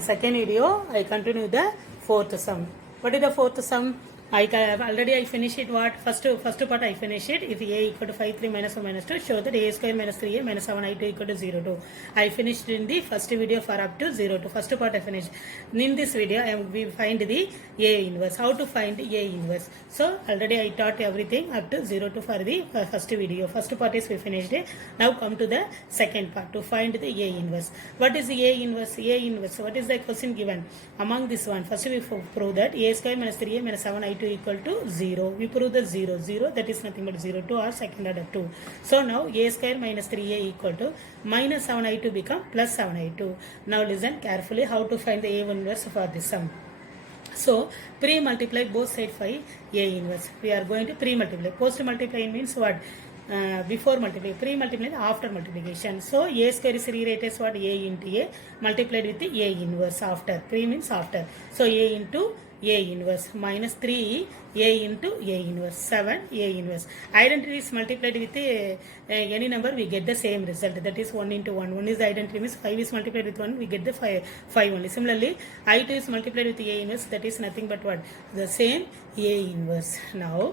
In second video, I continue the fourth sum. What is the fourth sum? I finished it. What first part I finished it. If a equal to 5 3 minus 1 minus 2, show that a square minus 3a minus 7i2 equal to 0 2. I finished in the first video for up to 0 2. First part I finished. In this video we find the a inverse. How to find a inverse? So already I taught everything up to 0 2 for the first video. First part is we finished it. Now come to the second part to find the a inverse. What is the a inverse? A inverse. What is the question given? Among this one, first we prove that a square minus 3a minus 7i2 equal to 0. We prove the 0. That is nothing but 0 2 or second order 2. So now a square minus 3a equal to minus 7i2 become plus 7i2. Now listen carefully how to find the a inverse for this sum. So pre-multiply both sides by a inverse. We are going to pre-multiply. Post-multiply means what? Before multiply, pre-multiply after multiplication. So a square is rewrite as what? A into a multiplied with the a inverse after. Pre means after. So a into a inverse minus 3 a into a inverse 7 a inverse. Identity is multiplied with any number, we get the same result, that is 1 into 1. 1 is the identity, means 5 is multiplied with 1, we get the 5 only. Similarly I2 is multiplied with a inverse, that is nothing but what? The same a inverse. Now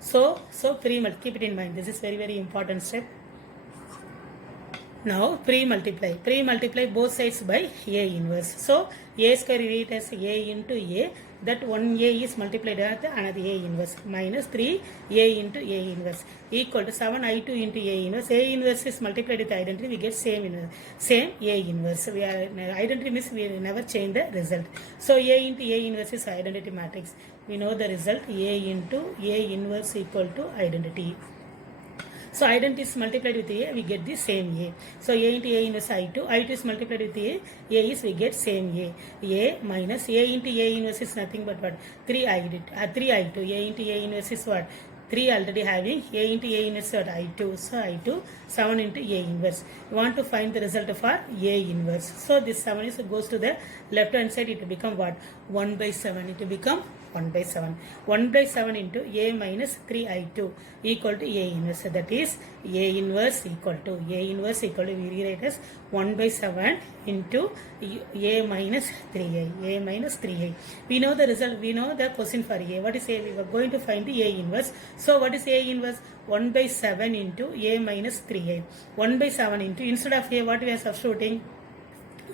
so keep it in mind, this is very important step. Now pre-multiply both sides by a inverse. So a square rewrite as a into a, that 1a is multiplied with another a inverse minus 3a into a inverse equal to 7i2 into a inverse. A inverse is multiplied with identity, we get same a inverse. We are identity means we never change the result. So a into a inverse is identity matrix. We know the result, a into a inverse equal to identity. So identity is multiplied with a, we get the same a. So a into a inverse I2 is multiplied with a is we get same a minus a into a inverse is nothing but what? 3i2. A into a inverse is what? 3 already having, a into a inverse what? I2. So I2 7 into a inverse. We want to find the result for a inverse. So this 7 is goes to the left hand side, it will become what? 1 by 7. It will become 1 by 7. 1 by 7 into a minus 3i2 equal to a inverse. That is a inverse equal to we rewrite as 1 by 7 into a minus 3i. We know the result, we know the question for a. What is a? We are going to find the a inverse. So what is a inverse? 1 by 7 into a minus 3i. 1 by 7 into, instead of a, what we are substituting?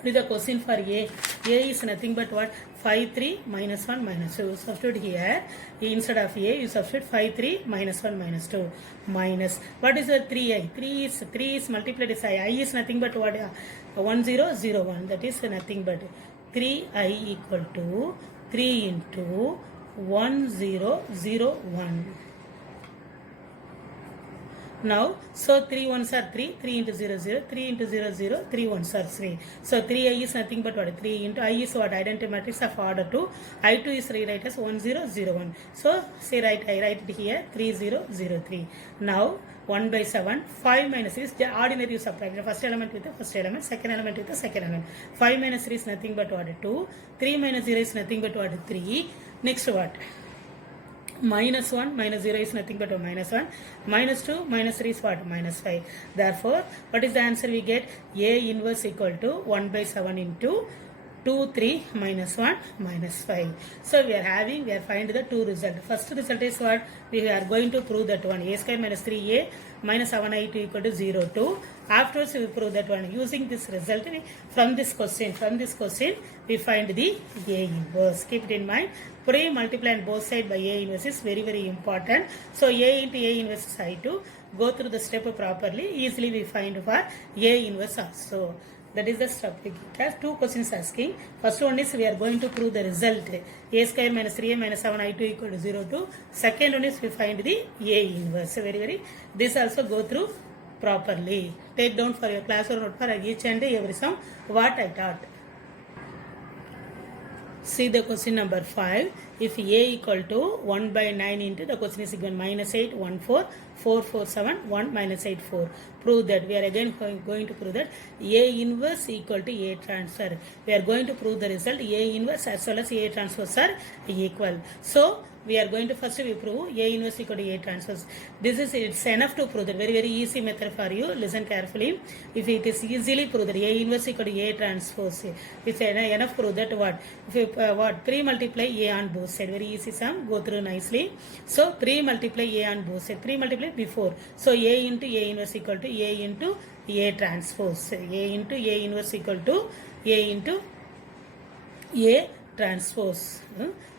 The question for a is nothing but what? 5 3 minus 1 minus 2. Substitute here, instead of a you substitute 5 3 minus 1 minus 2 minus, what is the 3i? 3 is multiplied as I is nothing but what? 1 0 0 1. That is nothing but 3i equal to 3 into 1 0 0 1. Now, so 3 1s are 3, 3 into 0 0, 3 into 0 0, 3 1s are 3. So 3i is nothing but what? 3 into I is what? Identity matrix of order 2. I2 is rewrite as 1 0 0 1. So say I write it here 3 0 0 3. Now 1 by 7, 5 minus 3 is the ordinary subtraction. First element with the first element, second element with the second element. 5 minus 3 is nothing but what? 2. 3 minus 0 is nothing but what? 3. Next what? Minus 1 minus 0 is nothing but minus 1. Minus 2 minus 3 is what? Minus 5. Therefore, what is the answer we get? A inverse equal to 1 by 7 into 2 3 minus 1 minus 5. So we are finding the two results. First result is what? We are going to prove that one. A square minus 3a minus 7i2 equal to 0 2. Afterwards we will prove that one. Using this result, from this question we find the a inverse. Keep it in mind. Multiply both sides by a inverse is very important. So a into a inverse is I2. Go through the step properly. Easily we find for a inverse also. That is the step. Has two questions asking. First one is we are going to prove the result. A square minus 3a minus 7i2 equal to 0 2. Second one is we find the a inverse. This also go through properly. Take down for your class or note for each and every sum what I taught. See the question number 5. If a equal to 1 by 9 into, the question is given minus 8 1 4 4 4 7 1 minus 8 4. Prove that. We are again going to prove that a inverse equal to a transfer. We are going to prove the result a inverse as well as a transfer are equal. So we are going to first we prove A inverse equal to A transpose. This is it's enough to prove that. Very easy method for you. Listen carefully. If it is easily proved that A inverse equal to A transpose, it's enough prove that what? If you, what? 3 multiply A on both sides. Very easy sum. Go through nicely. So 3 multiply A on both sides. 3 multiply before. So A into A inverse equal to A into A transpose. A into A inverse equal to A into A transpose.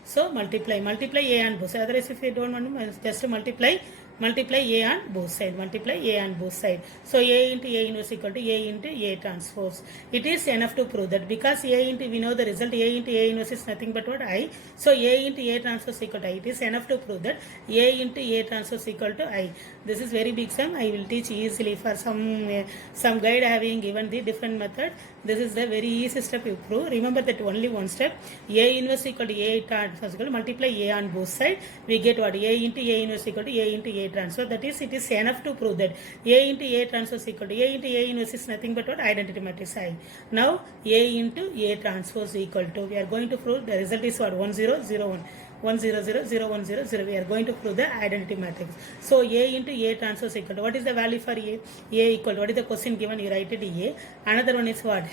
So multiply A on both sides. Otherwise, if you don't want to, just multiply A on both sides. Multiply A on both sides. So A into A inverse equal to A into A transpose. It is enough to prove that because A into, we know the result, A into A inverse is nothing but what? I. So A into A transpose equal to I. It is enough to prove that A into A transpose equal to I. This is very big sum. I will teach easily for some guide having given the different method. This is the very easy step you prove. Remember that only one step. A inverse equal to A transpose equal to multiply A on both sides. We get what? A into A inverse equal to A into A transpose. That is, it is enough to prove that A into A transpose equal to A into A inverse is nothing but what? Identity matrix I. Now A into A transpose equal to, we are going to prove the result is what? 1 0 0 1. 1 0 0 0 1 0 0. We are going to prove the identity matrix. So A into A transpose equal to, what is the value for A? A equal to, what is the question given? You write it A. Another one is what?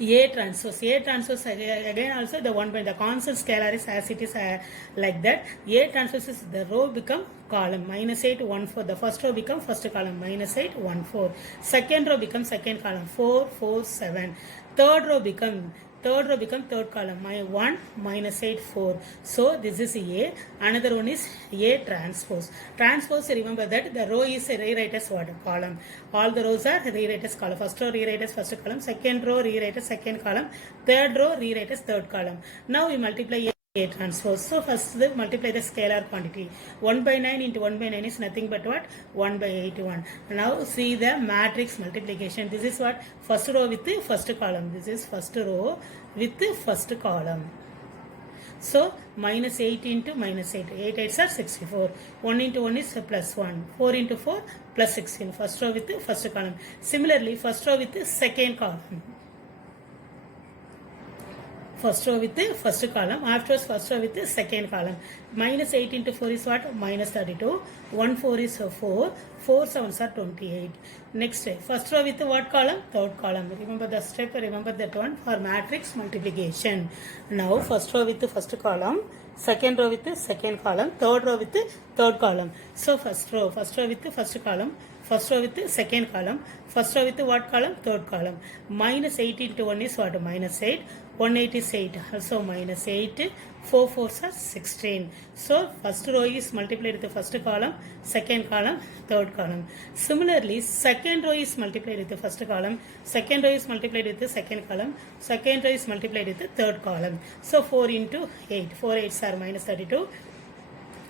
A transpose. A transpose again also the one by the constant scalar is as it is like that. A transpose is the row become column minus 8 1 4. The first row become first column minus 8 1 4. Second row become second column 4 4 7. Third row become third column 1 minus 8 4. So this is A. Another one is A transpose. Transpose, remember that the row is rewrite as what? Column. All the rows are rewrite as column. First row rewrite as first column. Second row rewrite as second column. Third row rewrite as third column. Now we multiply A transpose. So first multiply the scalar quantity. 1 by 9 into 1 by 9 is nothing but what? 1 by 81. Now see the matrix multiplication. This is what? First row with the first column. This is first row with the first column. So minus 8 into minus 8. 8 8s are 64. 1 into 1 is plus 1. 4 into 4 plus 16. First row with the first column. Similarly, first row with the second column. First row with the first column, afterwards first row with the second column. Minus 8 into 4 is what? Minus 32. 1 4 is 4. 4 7s are 28. Next, first row with the what column? Third column. Remember the step, remember that one for matrix multiplication. Now first row with the first column, second row with the second column, third row with the third column. So first row with the first column, first row with the second column, first row with the what column? Third column. Minus 8 into 1 is what? Minus 8. 1 8 is 8. Also minus 8. 4 4s are 16. So first row is multiplied with the first column, second column, third column. Similarly, second row is multiplied with the first column, second row is multiplied with the second column, second row is multiplied with the third column. So 4 into 8. 4 8s are minus 32.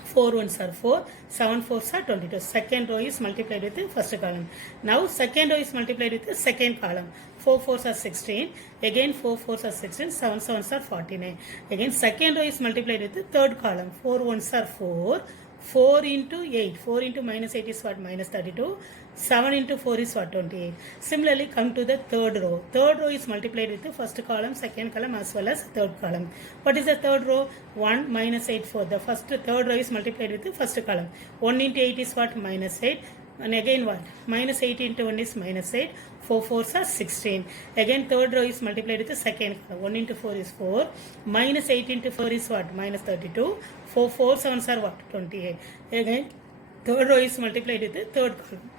4 1s are 4, 7 4s are 22. Second row is multiplied with the first column. Now second row is multiplied with the second column. 4 4s are 16. Again 4 4s are 16. 7 7s are 49. Again second row is multiplied with the third column. 4 1s are 4. 4 into 8. 4 into minus 8 is what? Minus 32. 7 into 4 is what? 28. Similarly, come to the third row. Third row is multiplied with the first column, second column as well as third column. What is the third row? 1 minus 8 4. The third row is multiplied with the first column. 1 into 8 is what? Minus 8. And again what? Minus 8 into 1 is minus 8. 4 4s are 16. Again third row is multiplied with the second column. 1 into 4 is 4. Minus 8 into 4 is what? Minus 32. 4 4 7s are what? 28. Again third row is multiplied with the third column.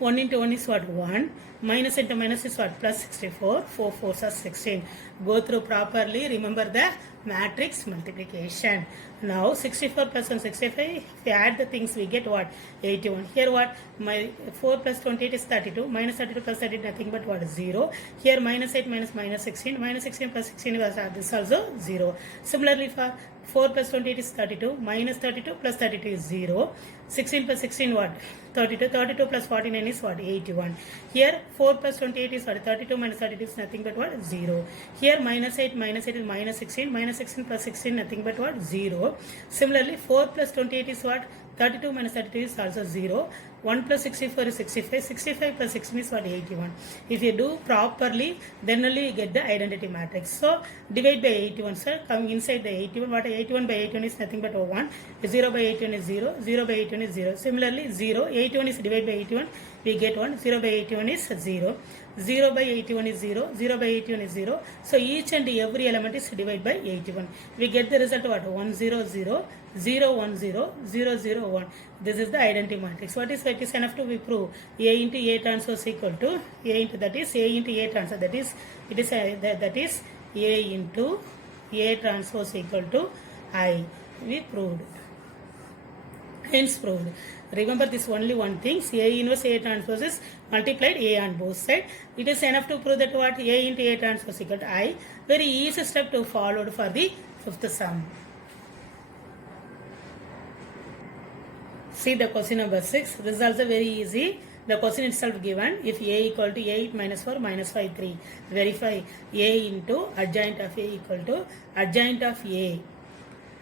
1 into 1 is what? 1. Minus into minus is what? Plus 64. 4 4s are 16. Go through properly. Remember the matrix multiplication. Now 64 plus 1 65. If we add the things we get what? 81. Here what? My 4 plus 28 is 32. Minus 32 plus 30 nothing but what? 0. Here minus 8 minus minus 16. Minus 16 plus 16 was this also 0. Similarly for 4 plus 28 is 32. Minus 32 plus 32 is 0. 16 plus 16 what? 32. 32 plus 49 is what? 81. Here 4 plus 28 is what? 32 minus 32 is nothing but what? 0. Here minus 8 is minus 16. Minus 16 plus 16 nothing but what? 0. Similarly 4 plus 28 is what? 32 minus 32 is also 0. 1 plus 64 is 65. 65 plus 16 is what? 81. If you do properly, then only you get the identity matrix. So divide by 81, sir. Come inside the 81. What 81 by 81 is nothing but 1. 0 by 81 is 0. 0 by 81 is 0. Similarly, 0. 81 is divided by 81. We get 1. 0 by 81 is 0. 0 by 81 is 0. 0 by 81 is 0. So each and every element is divided by 81. We get the result what? 1 0 0 0 1 0 0 0 1. This is the identity matrix. What is it? Is enough to be proved. A into A transpose equal to A into, that is A into A transpose. That is it is that is A into A transpose equal to I. We proved. Hence proved. Remember this only one thing. A inverse A transpose is multiplied A on both sides. It is enough to prove that what? A into A transpose equal to I. Very easy step to follow for the fifth sum. See the question number 6. This is also very easy. The question itself given. If A equal to 8 minus 4 minus 5 3. Verify A into adjoint of A equal to adjoint of A.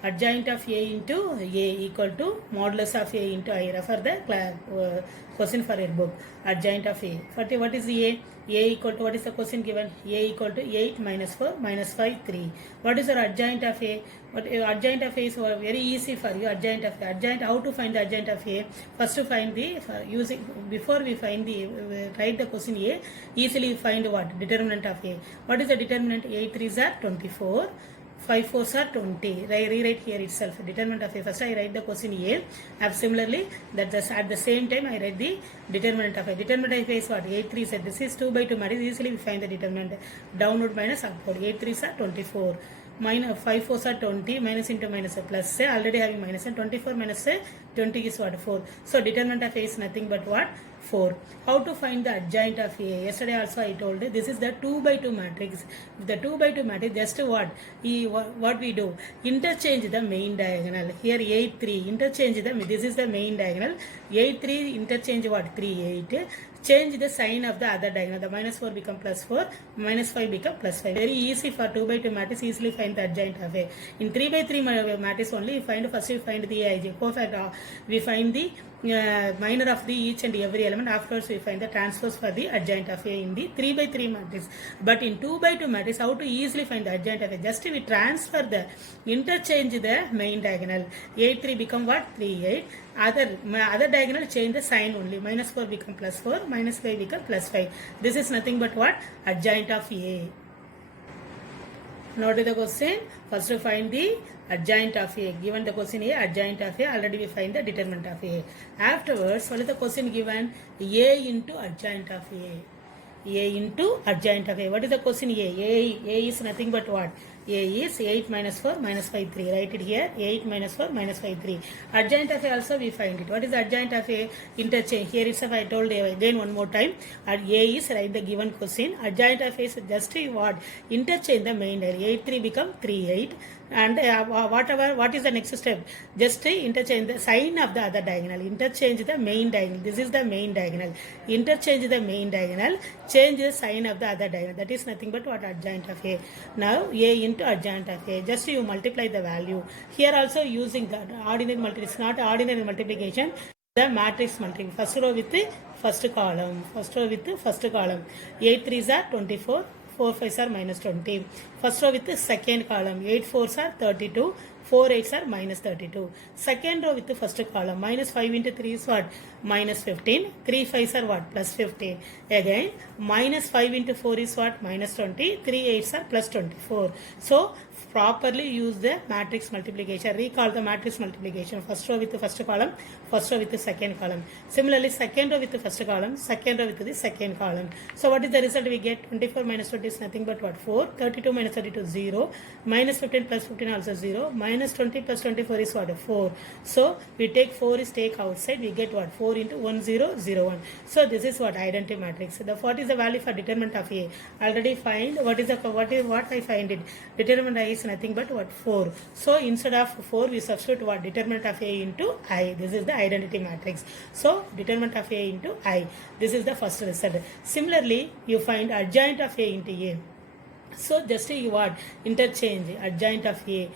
Adjoint of A into A equal to modulus of A into I. Refer the question for your book. Adjoint of A. What is A? A equal to, what is the question given? A equal to 8 minus 4 minus 5 3. What is your adjoint of A? What adjoint of A is very easy for you. Adjoint of A. Adjoint, how to find the adjoint of A? First to find the using, before we find the write the question A, easily find what? Determinant of A. What is the determinant? 8 3s are 24. 5 4s are 20. Rewrite here itself. Determinant of A. First I write the question A. And similarly, at the same time I write the determinant of A. Determinant of A is what? 8 3 said. This is 2 by 2 matrix. Easily we find the determinant. Downward minus upward. 8 3s are 24. Minus 5 4s are 20. Minus into minus a plus. Say already having minus and 24 minus 20 is what? 4. So determinant of A is nothing but what? 4. How to find the adjoint of A? Yesterday also I told you this is the 2 by 2 matrix. If the 2 by 2 matrix, just what? What we do? Interchange the main diagonal. Here 8 3. Interchange the, this is the main diagonal. 8 3 interchange what? 3 8. Change the sign of the other diagonal. The minus 4 become plus 4. Minus 5 become plus 5. Very easy for 2 by 2 matrix. Easily find the adjoint of A. In 3 by 3 matrix only, first we find the Aij. Cofactor. We find the minor of the each and every element. Afterwards we find the transpose for the adjoint of A in the 3 by 3 matrix. But in 2 by 2 matrix, how to easily find the adjoint of A? Just we transfer the, interchange the main diagonal. 8 3 become what? 3 8. Other diagonal change the sign only. Minus 4 become plus 4. Minus 5 become plus 5. This is nothing but what? Adjoint of A. Note the question. First to find the adjoint of A. Given the question A, adjoint of A, already we find the determinant of A. Afterwards, what is the question given? A into adjoint of A. A into adjoint of A. What is the question A? A is nothing but what? A is 8 minus 4 minus 5 3. Write it here. 8 minus 4 minus 5 3. Adjoint of A also we find it. What is the adjoint of A? Interchange. Here itself I told you again one more time. A is write the given question. Adjoint of A is just what? Interchange the main diagonal. 8 3 become 3 8. And what is the next step? Just interchange the sign of the other diagonal. Interchange the main diagonal. This is the main diagonal. Interchange the main diagonal. Change the sign of the other diagonal. That is nothing but what? Adjoint of A. Now A into adjoint of A. Just you multiply the value. Here also using the ordinary multiplication. It's not ordinary multiplication. The matrix multiplication. First row with the first column. First row with the first column. 8 3s are 24. 4 5s are minus 20. First row with the second column. 8 4s are 32. 4 8s are minus 32. Second row with the first column. Minus 5 into 3 is what? Minus 15. 3 5s are what? Plus 15. Again, minus 5 into 4 is what? Minus 20. 3 8s are plus 24. So, properly use the matrix multiplication. Recall the matrix multiplication. First row with the first column. First row with the second column. Similarly, second row with the first column. Second row with the second column. So, what is the result we get? 24 minus 20 is nothing but what? 4. 32 minus 32 0. Minus 15 plus 15 also 0. Minus 20 plus 24 is what? 4. So, we take 4 is take outside. We get what? 4 into 1 0 0 1. So, this is what? Identity matrix. What is the value for determinant of A? Already find what I find it. Determinant I is nothing but what? 4. So, instead of 4 we substitute what? Determinant of A into I. This is the identity matrix. So, determinant of A into I. This is the first result. Similarly, you find adjoint of A into A. So, just you what? Interchange adjoint of A.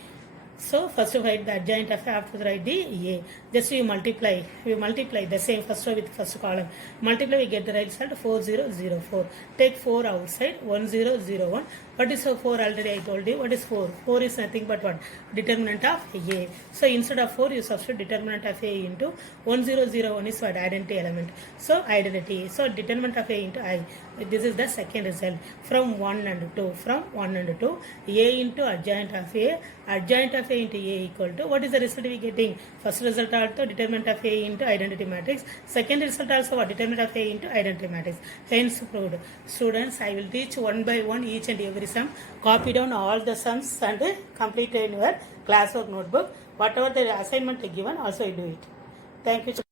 So first write the adjoint of A, after write the A. Just you multiply the same first row with first column. Multiply, we get the right result 4004. Take 4 outside, 1001. What is 4 already I told you. What is 4? 4 is nothing but what? Determinant of A. So instead of 4 you substitute determinant of A into 1001 is what? Identity element. So identity. So determinant of A into I. This is the second result. From 1 and 2. From 1 and 2. A into adjoint of A. Adjoint of A into A equal to, what is the result we getting? First result also determinant of A into identity matrix. Second result also what? Determinant of A into identity matrix. Hence proved. Students, I will teach one by one each and every sum. Copy down all the sums and complete in your classwork notebook. Whatever the assignment given, also you do it. Thank you.